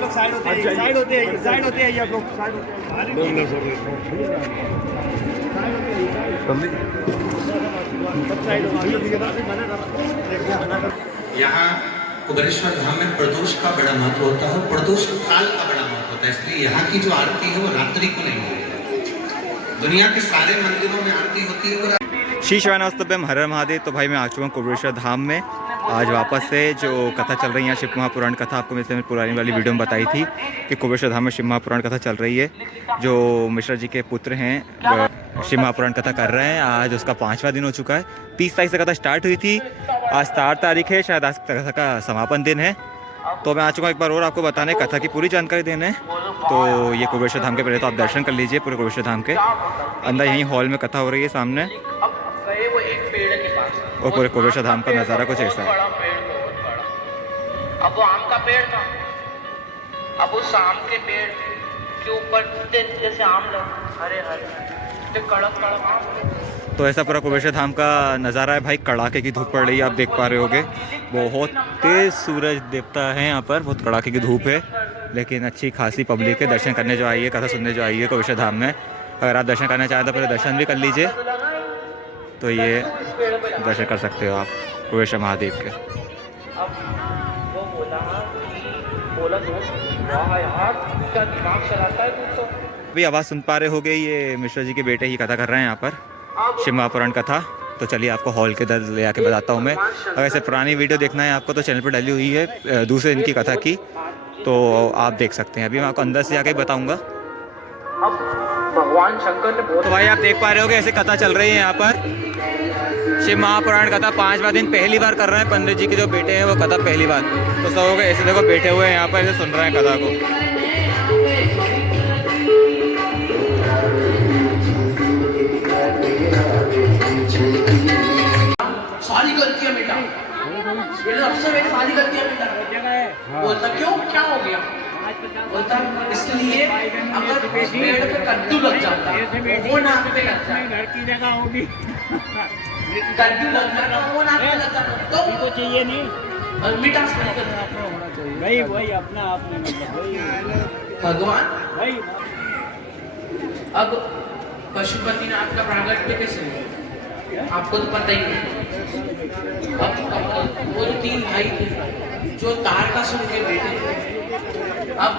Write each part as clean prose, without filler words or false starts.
आप लोग साइड होते हैं, साइड होते हैं, साइड होते हैं आप लोग, साइड यहाँ कुबेरेश्वर धाम में प्रदोष का बड़ा महत्व होता है, प्रदोष काल का बड़ा महत्व होता है, इसलिए यहाँ की जो आरती है वो रात्रि को नहीं होती है। दुनिया के सारे मंदिरों में आरती होती है वो शीश वानस्तुभ्यम हर हर महादेव। तो भाई मैं आ चुका हूँ कुबेरेश्वर धाम में। आज वापस से जो कथा चल रही है शिव महापुराण कथा, आपको मैं पुरानी वाली वीडियो में बताई थी कि कुबेरेश्वर धाम में शिव महापुराण कथा चल रही है। जो मिश्रा जी के पुत्र हैं शिव महापुराण कथा कर रहे हैं। आज उसका 5वां दिन हो चुका है। 30 तारीख से कथा स्टार्ट हुई थी, आज 4 तारीख है, शायद आज कथा का समापन दिन है। तो मैं आ चुका हूँ एक बार और आपको बताने, कथा की पूरी जानकारी देने। तो ये कुबेरेश्वर धाम के पहले तो आप दर्शन कर लीजिए पूरे कुबेरेश्वर धाम के अंदर। यहीं हॉल में कथा हो रही है सामने, वो एक पेड़ के पास और पूरे कुबेरेश्वर धाम का नज़ारा कुछ ऐसा है। अब वो आम का पेड़ था, अब उस आम के पेड़ के ऊपर जैसे आम लगे हरे हरे तो कड़क कड़क आम। तो ऐसा पूरा कुबेरेश्वर धाम का नज़ारा है भाई। कड़ाके की धूप पड़ रही है, आप देख पा रहे होगे। बहुत तेज़ सूरज देवता है यहाँ पर, बहुत कड़ाके की धूप है, लेकिन अच्छी खासी पब्लिक है दर्शन करने जो आई है, कथा सुनने जो आई है कुबेरेश्वर धाम में। अगर आप दर्शन करना चाहें तो पहले दर्शन भी कर लीजिए। तो ये दर्शन कर सकते हो आप कुबेरेश्वर महादेव के। अब वो बोला वाह यार क्या दिमाग चलाता है तू। तो अभी आवाज़ सुन पा रहे होगे, ये मिश्रा जी के बेटे ही कथा कर रहे हैं यहाँ पर शिव महापुराण कथा। तो चलिए आपको हॉल के दर ले आके बताता हूँ मैं। अगर ऐसे पुरानी वीडियो देखना है आपको तो चैनल पर डली हुई है दूसरे दिन की कथा की, तो आप देख सकते हैं। अभी मैं आपको अंदर से जाके बताऊँगा। अब भगवान शंकर ने तो भाई आप देख पा रहे होगे ऐसे कथा चल रही है यहाँ पर। शिव महापुराण कथा 5वां दिन पहली बार कर रहे हैं पंडित जी के जो बेटे हैं वो कथा पहली बार। तो सब लोग ऐसे देखो बैठे हुए हैं यहाँ पर, ऐसे सुन रहे हैं कथा को। सारी गलतियां मिटा, सबसे मेरी सारी गलतियां मिटा। बोलता क्यों, क्या हो गया? बोलता इसलिए अगर पेड़ पे कद्दू लग जाता वो नाक पे लग जाए, घर की जगह होगी कद्दू लग जाता वो नाक पे लग जाता तो चाहिए नहीं और मिठास नहीं करना भाई। वही अपना आप भगवान भाई। अब पशुपतिनाथ का प्रागट्य कैसे हुआ आपको तो पता ही नहीं। अब वो 3 भाई थे जो तार का सुन के बैठे थे। अब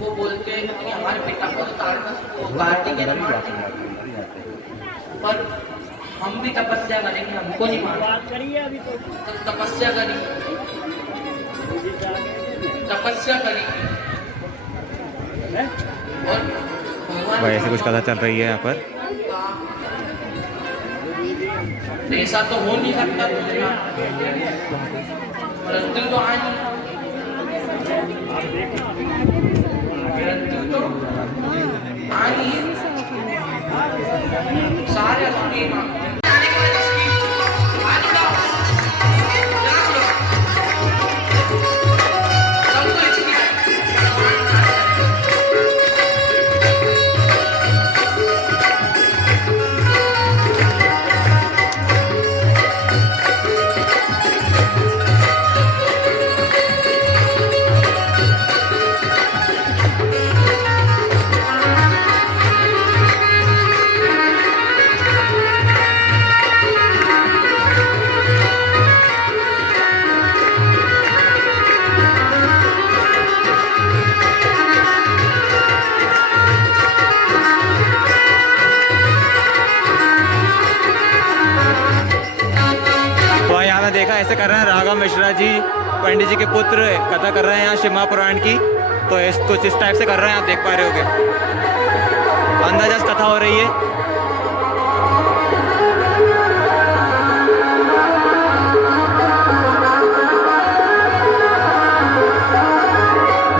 वो बोलते हैं कि हमारे पिता को तो तार का काटेंगे ना, पर हम भी तपस्या करेंगे, हमको नहीं मारना। तो तपस्या करी, तपस्या करी और भगवान भाई ऐसे कुछ कथा चल रही है यहाँ पर। ऐसा तो हो नहीं सकता, मृत्यु तो आनी, मृत्यु तो आनी सारे असुरी देखा ऐसे कर रहे हैं राघव मिश्रा जी पंडित जी के पुत्र कथा कर रहे हैं यहाँ शिव महापुराण की। तो कुछ इस टाइप से कर रहे हैं, आप देख पा रहे होगे। अंदर जस्ट कथा हो रही है।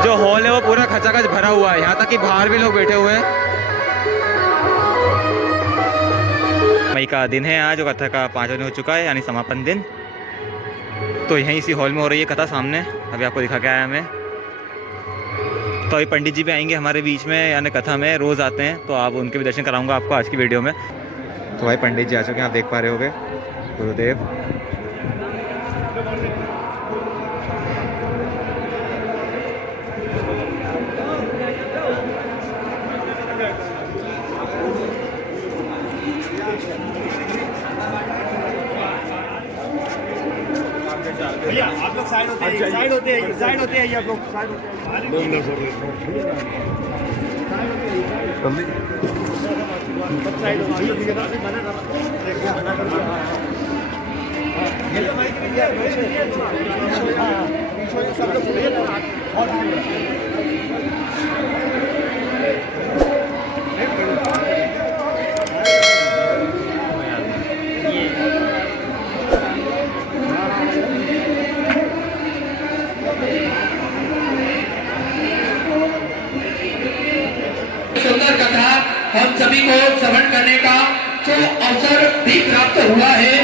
जो हॉल है वो पूरा खचाखच भरा हुआ है, यहाँ तक कि बाहर भी लोग बैठे हुए हैं। मई का दिन है आज, जो कथा का 5वां दिन हो चुका है, यानी समापन दिन। तो यहीं इसी हॉल में हो रही है कथा सामने, अभी आपको दिखा के आया मैं। तो अभी पंडित जी भी आएंगे हमारे बीच में, यानी कथा में रोज़ आते हैं, तो आप उनके भी दर्शन कराऊंगा आपको आज की वीडियो में। तो भाई पंडित जी आ चुके हैं, आप देख पा रहे होगे, गुरुदेव। भैया आप लोग साइड होते हैं, साइड होते हैं, साइड होते हैं आप लोग, साइड होते सुंदर कथा हम सभी को श्रवण करने का जो अवसर भी प्राप्त हुआ है।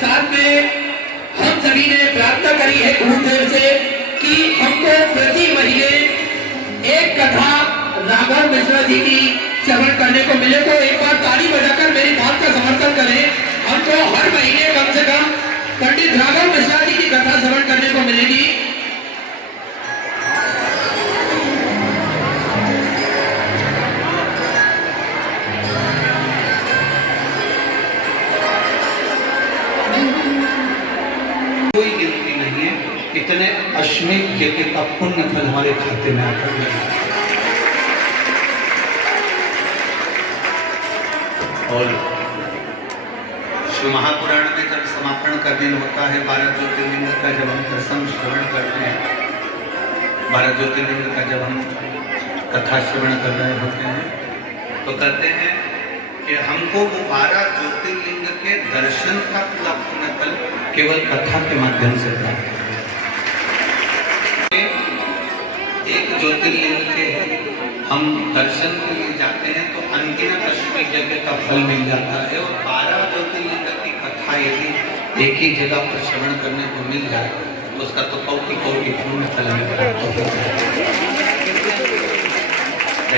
साथ में हम सभी ने प्रार्थना करी है गुरुदेव से कि हमको प्रति महीने एक कथा राघव मिश्रा जी की श्रवण करने को मिले। तो एक बार ताली बजाकर मेरी बात का समर्थन करें। हमको हर महीने कम से कम पंडित राघव मिश्रा जी की कथा श्रवण करने को मिलेगी। कोई गिनती नहीं है, इतने अश्वमेध यज्ञ का पुण्य फल हमारे खाते में आता है। और शिव महापुराण में जब समापन का दिन होता है, 12 ज्योतिर्लिंग का जब हम प्रसंग श्रवण करते हैं, 12 ज्योतिर्लिंग का जब हम कथा श्रवण कर रहे होते हैं, तो कहते हैं कि हमको वो 12 ज्योतिर्लिंग के दर्शन का पूरा पुण्य फल केवल कथा के माध्यम से प्राप्त है। एक ज्योतिर्लिंग के हम दर्शन के लिए जाते हैं तो अनगिनत अश्वमेध यज्ञ का फल मिल जाता है। और 12 ज्योतिर्लिंग की कथा यदि एक ही जगह पर श्रवण करने को मिल जाए तो उसका तो कौटि पुण्य फल हमें प्राप्त होता है।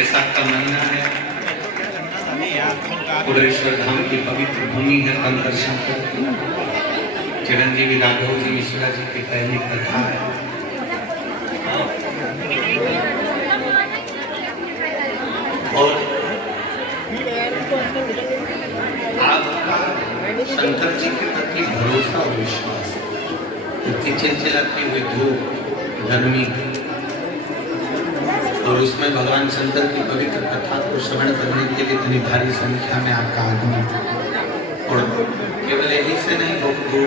ऐसा तमन्ना है। कुबेरेश्वर धाम की पवित्र भूमि है कंकर शंकर, चिरंजीवी राघव जी मिश्रा जी की पहली कथा है। और आपका शंकर जी के प्रति भरोसा और विश्वास, इतनी चिलचिलाती हुई धूप गर्मी और उसमें भगवान शंकर की पवित्र कथा को श्रवण करने के लिए इतनी भारी संख्या में आपका आगमन, और केवल यही से नहीं, बहुत दूर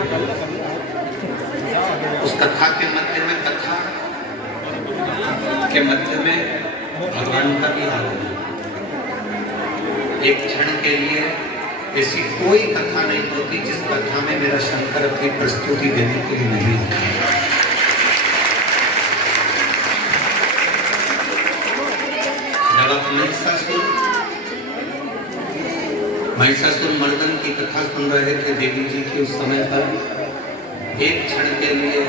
उस कथा के मध्य में, कथा के मध्य में भगवान का भी आगमन। एक क्षण के लिए ऐसी कोई कथा नहीं होती जिस कथा में मेरा शंकर अपनी प्रस्तुति देने के लिए नहीं आता। जब आप महिषासुर मर्दन की कथा सुन रहे थे देवी जी की, उस समय पर एक क्षण के लिए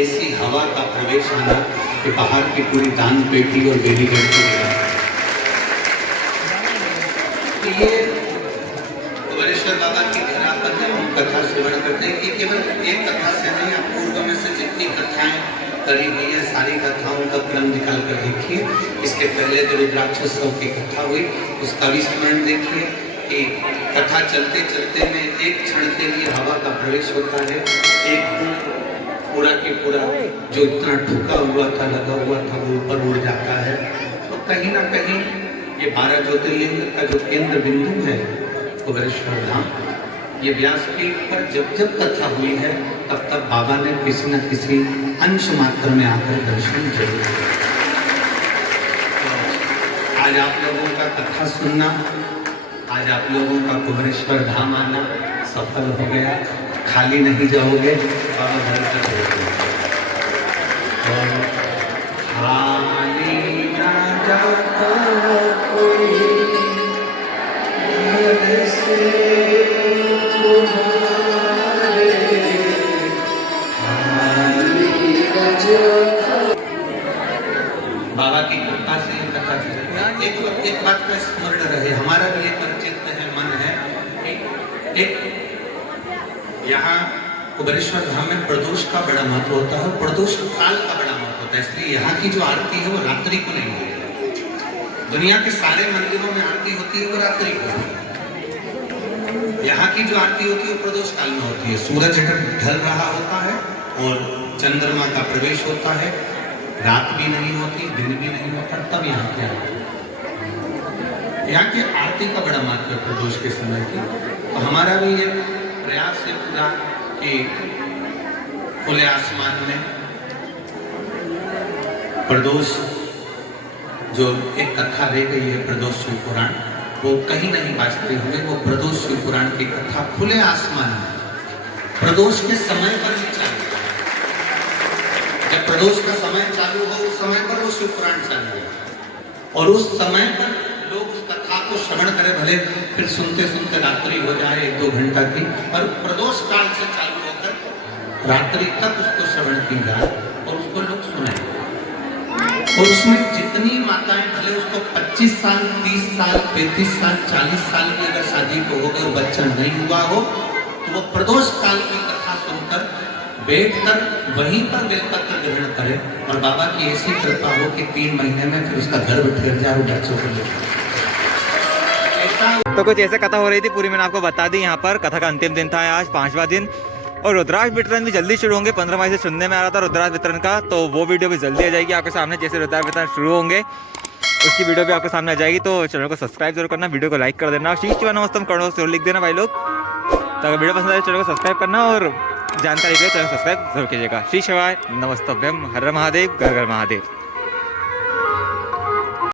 ऐसी हवा का प्रवेश आना कि बाहर की पूरी दान पेटी और देवी गढ़ ये कुबेरेश्वर बाबा की धरा पर जब हम कथा श्रवण करते हैं कि केवल एक कथा से नहीं, आप पूर्व में से जितनी कथाएं करी हुई है सारी कथाओं का क्रम निकाल कर देखिए। इसके पहले जो रुद्राक्षोत्सव की कथा हुई उसका भी स्मरण देखिए कि कथा चलते चलते में एक क्षण के लिए हवा का प्रवेश होता है। एक पूरा के पूरा जो इतना ठुका हुआ था, लगा हुआ था, वो ऊपर उड़ जाता है। तो कहीं ना कहीं ये 12 ज्योतिर्लिंग का जो केंद्र बिंदु है कुबेरेश्वर धाम, ये व्यासपीठ पर जब जब कथा हुई है तब तब बाबा ने किसी न किसी अंश मात्र में आकर दर्शन जरूर किया। आज आप लोगों का कथा सुनना, आज आप लोगों का कुबेरेश्वर धाम आना सफल हो गया। खाली नहीं जाओगे, बाबा भर कर खाली ना जाता कोई से तुम्हारे बाबा की कृपा से ये कथा चलेगी। एक बात का स्मरण रहे, हमारा भी एक चित्त है, मन है। एक यहाँ कुबेरेश्वर धाम में प्रदोष का बड़ा महत्व होता है, प्रदोष काल का बड़ा महत्व होता है। इसलिए यहाँ की जो आरती है वो रात्रि को नहीं होती। दुनिया के सारे मंदिरों में आरती होती है वो रात्रि को होती है। यहाँ की जो आरती होती है वो प्रदोष काल में होती है। सूरज जब ढल रहा होता है और चंद्रमा का प्रवेश होता है, रात भी नहीं होती, दिन भी नहीं होता, तब यहाँ पे आते हैं। यहाँ की आरती का बड़ा महत्व है प्रदोष के समय की। तो हमारा भी ये प्रयास है पूरा कि खुले आसमान में प्रदोष जो एक कथा रह गई है प्रदोष शिव पुराण, वो कहीं नहीं बाजते हुए वो प्रदोष शिव पुराण की कथा खुले आसमान में प्रदोष के समय पर ही चालू। जब प्रदोष का समय चालू हो उस समय पर वो शिव पुराण चालू हो और उस समय पर लोग उस कथा को श्रवण करें, भले फिर सुनते सुनते रात्रि हो जाए 1-2 घंटा की, पर प्रदोष काल से चालू होकर रात्रि तक उसको श्रवण की जाए और उसको लोग सुनाए। और उसमें जितनी माताएं भले उसको 25 साल 30 साल 35 साल 40 साल की अगर शादी को हो गए और बच्चा नहीं हुआ हो तो वो प्रदोष काल की कथा सुनकर बैठकर वहीं पर बेलपत्र ग्रहण करे और बाबा की ऐसी कृपा हो कि 3 महीने में फिर उसका गर्भ ठहर जाए और बच्चों को ले। तो कुछ ऐसे कथा हो रही थी पूरी, मैंने आपको बता दी। यहाँ पर कथा का अंतिम दिन था आज 5वां दिन, और रुद्राक्ष वितरण भी जल्दी शुरू होंगे। 15 मई से सुनने में आ रहा था रुद्राक्ष वितरण का, तो वो वीडियो भी जल्दी आ जाएगी आपके सामने। जैसे रुद्राक्ष वितरण शुरू होंगे उसकी वीडियो भी आपके सामने आ जाएगी। तो चैनल को सब्सक्राइब जरूर करना, वीडियो को लाइक कर देना, शीश शिवा नमस्तम करो जरूर लिख देना भाई लोग। तो अगर वीडियो पसंद आए चैनल को सब्सक्राइब करना और जानकारी के लिए चैनल सब्सक्राइब जरूर कीजिएगा। शीश शिवाय नमस्तभ्यम, हर हर महादेव, घर घर महादेव।